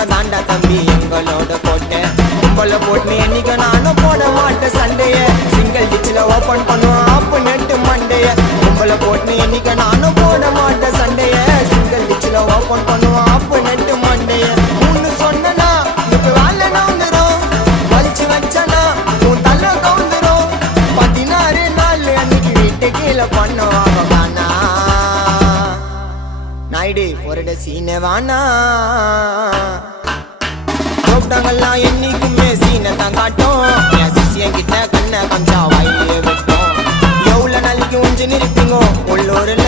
முறை தாண்டா தம்பி எங்களோட போட்டேன். உங்களை போட்டு என்னைக்கு நானும் போட மாட்டேன் சண்டைய. சிங்கிள் டிச்சில் ஓப்பன் பண்ணுவோம் ஆப்பு நெட்டு மண்டைய. உங்களை போட்டு என்னைக்கு நானும் போட மாட்டேன் சண்டைய. சிங்கிள் டிச்சில் ஓப்பன் பண்ணுவோம் ஆப்பு நெட்டு மண்டைய. மூணு சொன்னா இப்ப வேலை நவுந்துரும். வலிச்சு வச்சனா உன் தலை கவுந்துரும். 16 நாள் அன்னைக்கு வீட்டு கீழே பண்ணுவாங்க காணா. நாயுடு ஒரு சீனை வானா கூப்பிட்டாங்கல்லாம் என்னைக்குமே சீனை தான் காட்டும். என் சிசியன் கிட்ட கண்ணை கொஞ்சம் வாயிலே விட்டோம். எவ்வளவு நாளைக்கு உஞ்சு நிற்பீங்க உள்ளூர்ல.